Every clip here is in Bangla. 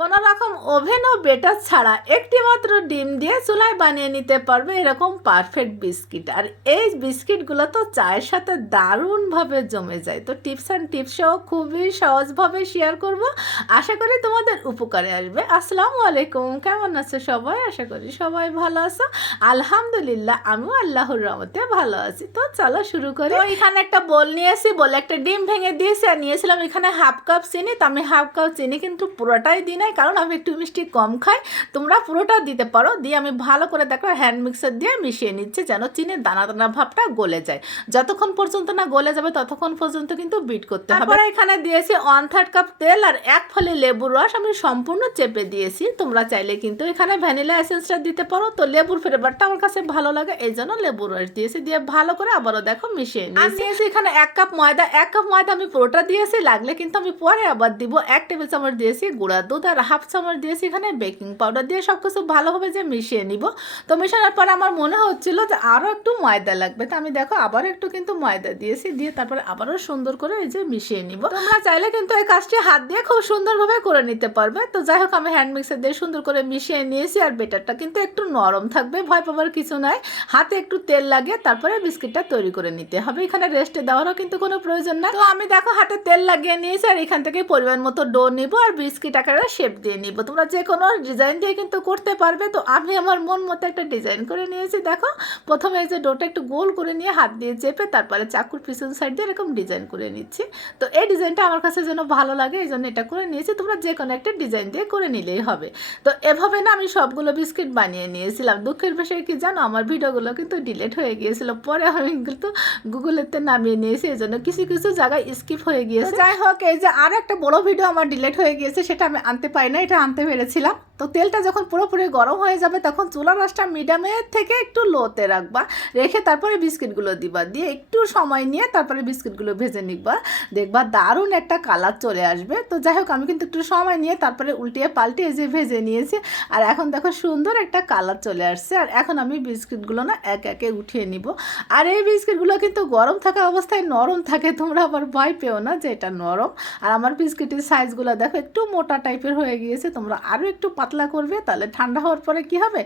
কোনো রকম ওভেন ও বেটার ছাড়া একটি মাত্র ডিম দিয়ে চুলায় বানিয়ে নিতে পারবে এরকম পারফেক্ট বিস্কিট। আর এই বিস্কিটগুলো তো চায়ের সাথে দারুণভাবে জমে যায়। তো টিপস অ্যান্ড টিপসও খুবই সহজভাবে শেয়ার করব। আশা করি তোমাদের উপকারে আসবে। আসসালামু আলাইকুম। কেমন আছো সবাই? আশা করি সবাই ভালো আছো। আলহামদুলিল্লাহ, আমিও আল্লাহর রহমতে ভালো আছি। তো চলো শুরু করি। এখানে একটা বোল নিয়েছি, বলে একটা ডিম ভেঙে দিয়েছি। আর নিয়েছিলাম এখানে হাফ কাপ চিনি। তো আমি হাফ কাপ চিনি কিন্তু পুরোটাই দিই নাই কারণ আমি একটু মিষ্টি কম খাই। তোমরা পুরোটা দিতে পারো। দিয়ে আমি ভালো করে দেখো হ্যান্ড মিক্সার দিয়ে মিশিয়ে নিচ্ছি যেন চিনির দানা দানা ভাবটা গলে যায়। যতক্ষণ পর্যন্ত না গলে যাবে ততক্ষণ পর্যন্ত কিন্তু বিট করতে হবে। তারপরে এখানে দিয়েছি ওয়ান থার্ড কাপ তেল আর এক ফলে লেবুর রস। আমি সম্পূর্ণ চেপে দিয়েছি। তোমরা চাইলে কিন্তু এখানে ভ্যানিলা এসেন্সটা দিতে পারো। তো লেবুর ফ্লেভারটা আমার কাছে ভালো লাগে এই জন্য লেবুর রস দিয়েছি। দিয়ে ভালো করে আবারও দেখো মিশিয়ে নিয়েছি। এখানে এক কাপ ময়দা। এক কাপ ময়দা আমি পুরোটা দিয়েছি। লাগলে কিন্তু আমি পরে আবার দিব। এক টেবিল চামচ দিয়েছি গুঁড়া দুধ আর হাফ চামচ দিয়েছি এখানে বেকিং পাউডার দিয়ে সব কিছু ভালোভাবে যে মিশিয়ে নিব। তো মেশানোর পর আমার মনে হচ্ছিল যে আরও একটু ময়দা লাগবে। তো আমি দেখো আবার একটু কিন্তু ময়দা দিয়েছি, দিয়ে তারপরে আবারও সুন্দর করে এই যে মিশিয়ে নিব। তোমরা চাইলে কিন্তু এই কাজটি হাত দিয়ে খুব সুন্দরভাবে করে নিতে পারবে। তো যাই হোক, আমি হ্যান্ড মিক্সার দিয়ে সুন্দর করে মিশিয়ে নিয়েছি আর বেটারটা কিন্তু একটু নরম থাকবে, ভয় পাবার কিছু নাই। হাতে একটু তেল লাগিয়ে তারপরে বিস্কিটটা তৈরি করে নিতে হবে। এখানে রেস্টে দেওয়ারও কিন্তু কোনো প্রয়োজন না তো আমি দেখো হাতে তেল লাগিয়ে নিয়েছি আর এখান থেকে পরিমাণ মতো ডো নিব আর বিস্কিট আকারে শেপ দিয়ে নিব। তোমরা যে কোনো ডিজাইন দিয়ে কিন্তু করতে পারবে। তো আমি আমার মন মতো একটা ডিজাইন করে নিয়েছি। দেখো, প্রথমে এই যে ডোটা একটু গোল করে নিয়ে হাত দিয়ে চেপে তারপরে চাকুর পিছন সাইড দিয়ে এরকম ডিজাইন করে নিচ্ছি। তো এই ডিজাইনটা আমার কাছে যেন ভালো লাগে, এই জন্য এটা করে নিয়েছি। তোমরা যে কোনো একটা ডিজাইন দিয়ে করে নিলেই হবে। তো এভাবে না আমি সবগুলো বিস্কিট বানিয়ে নিয়েছিলাম। দুঃখের বিষয়ে কি জানো? আমার ভিডিওগুলো কিন্তু ডিলেট হয়ে গিয়েছিল। পরে আমি কিন্তু গুগলেতে নামিয়ে নিয়েছি। এই জন্য কিছু কিছু জায়গায় স্কিপ হয়ে গিয়েছে। যাই হোক, এই যে আর একটা বড় ভিডিও আমার ডিলেট হয়ে গিয়েছে, সেটা আমি আনতে পারি না, এটা আনতে পেরেছিলাম তো তেলটা যখন পুরোপুরি গরম হয়ে যাবে, তখন চুলা রাসটা মিডিয়ামের থেকে একটু লোতে রাখবা। রেখে তারপরে বিস্কিটগুলো দিবা। দিয়ে একটু সময় নিয়ে তারপরে বিস্কিটগুলো ভেজে নিবা। দেখবা দারুণ একটা কালার চলে আসবে। তো যাই হোক, আমি কিন্তু একটু সময় নিয়ে তারপরে উল্টিয়ে পাল্টিয়ে যে ভেজে নিয়েছি। আর এখন দেখো সুন্দর একটা কালার চলে আসছে। আর এখন আমি বিস্কিটগুলো না এক একে উঠিয়ে নিব। আর এই বিস্কিটগুলো কিন্তু গরম থাকা অবস্থায় নরম থাকে। তোমরা আবার ভয় পেও না যে এটা নরম। আর আমার বিস্কিটের সাইজগুলো দেখো, একটু মোটা টাইপের হয়ে গিয়েছে তোমরা আরও একটু পাতলা করবে তাহলে ঠান্ডা হওয়ার পরে কি হবে?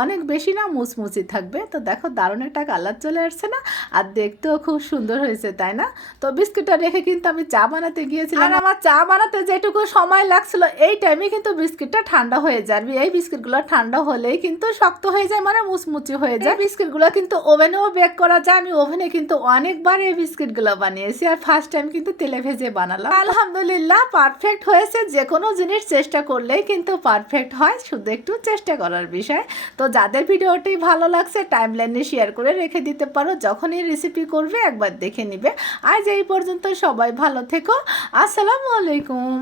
অনেক বেশি না মুচমুচি থাকবে। তো দেখো দারুণ একটা কালার চলে আসছে না? আর দেখতেও খুব সুন্দর হয়েছে তাই না? তো বিস্কিটটা রেখে কিন্তু আমি চা বানাতে গিয়েছিলাম। আর আমার চা বানাতে যেটুকু সময় লাগছিল এই টাইমে কিন্তু বিস্কিটটা ঠান্ডা হয়ে যাবে। এই বিস্কিটগুলো ঠান্ডা হলেই কিন্তু শক্ত হয়ে যায় মানে মুচমুচি হয়ে যায়। বিস্কিটগুলো কিন্তু ওভেনেও বেক করা যায়। আমি ওভেনে কিন্তু অনেকবার এই বিস্কিটগুলো বানিয়েছি আর ফার্স্ট টাইম কিন্তু তেলে ভেজে বানালাম। আলহামদুলিল্লাহ পারফেক্ট হয়েছে। যে কোনো জিনিস চেষ্টা করলেই কিন্তু পারফেক্ট হয়, শুধু একটু চেষ্টা করার বিষয়। তো যাদের ভিডিওটি ভালো লাগছে টাইম লাইনে শেয়ার করে রেখে দিতে পারো, যখনই রেসিপি করবে একবার দেখে নিবে। আজ এই পর্যন্ত সবাই ভালো থেকো। আসসালামু আলাইকুম।